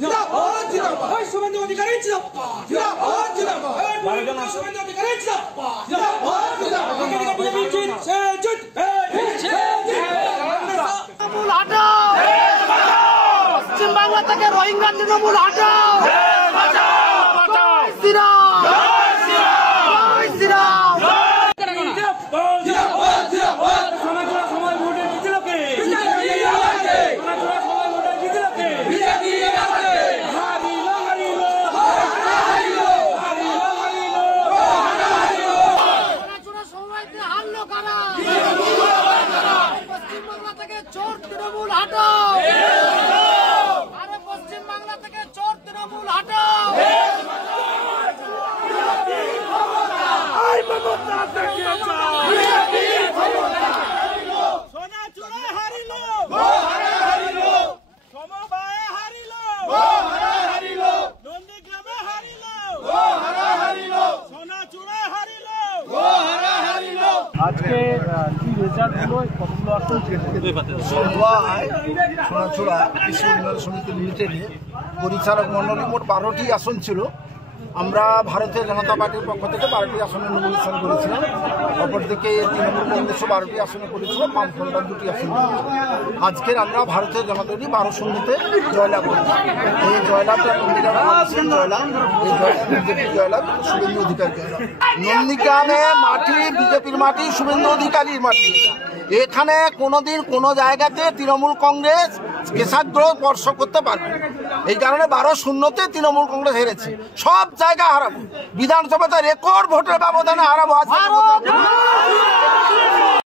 জিন্দাবাদ জিন্দাবাদ শুভেন্দু অধিকারী জিন্দাবাদ জিন্দাবাদ জিন্দাবাদ শুভেন্দু অধিকারী জিন্দাবাদ জিন্দাবাদ জিন্দাবাদ বিজেপি জিতছে জিতবে তৃণমূল হটাও পশ্চিম বাংলা থেকে রোহিঙ্গা তৃণমূল হটাও চোর তৃণমূল হটাও আরে পশ্চিম বাংলা থেকে চোর তৃণমূল হটাও সোনাচূড়া হারিল সমবায়ে হারিল নন্দীগ্রামে হারিল সোনাচূড়া হারিল আজকে কি রেজাল্ট হলো কতগুলো আসন সোনাচূড়া কৃষি উন্নয়ন সমিতি লিমিটেডে পরিচালক মন্ডলী মোট 12টি আসন ছিল। আমরা ভারতীয় জনতা পার্টির পক্ষ থেকে 12টি আসনে নমিনেশন করেছিলাম। অপরদিকে তৃণমূল কংগ্রেসও 12টি আসনে করেছিল, বামফ্রন্ট 2টি আসন। আজকের আমরা ভারতীয় জনতা পার্টি 12 শূন্যতে জয়লাভ করেছি। এই জয়লাভটা নন্দীগ্রামের মানুষের জয়লাভ, এই বিজেপির জয়লাভ, শুভেন্দু অধিকারী জয়লাভ। নন্দীগ্রামে মাটি বিজেপির মাটি, শুভেন্দু অধিকারীর মাটি। এখানে কোনোদিন কোনো জায়গাতে তৃণমূল কংগ্রেস কেশাগ্রহ স্পর্শ করতে পারবে। এই কারণে 12-0 তৃণমূল কংগ্রেস হেরেছে। সব জায়গায় হারাবো, বিধানসভাতে রেকর্ড ভোটের ব্যবধানে হারাবো।